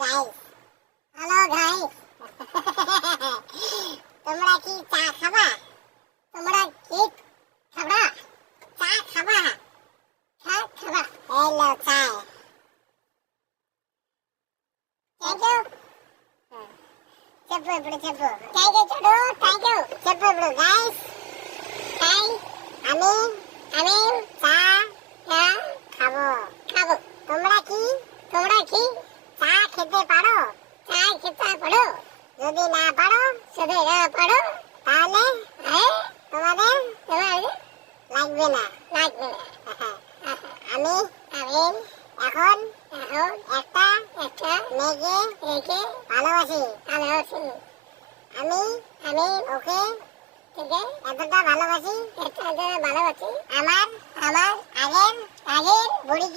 Guys, hello guys. তোমরা কি চা খাবা? তোমরা কি খাবা? চা খাবা? হ্যাঁ খাবা। হ্যালো চা। Thank you. చెప్పు ఇప్పుడు చెప్పు. థ్యాంక్ యూ చూడు, థ్యాంక్ యూ చెప్పు ఇప్పుడు గాయస్. তাই আমি চা খাবো খাবো। তোমরা কি চা খেতে পারো? চা খেতে পারো? যদি না পারো তাহলে তোমাদের লাগবে না। আমি এখন একটা মেয়েকে ভালোবাসি। আমি ওকে এতটা ভালোবাসি আমার আগের বুড়ি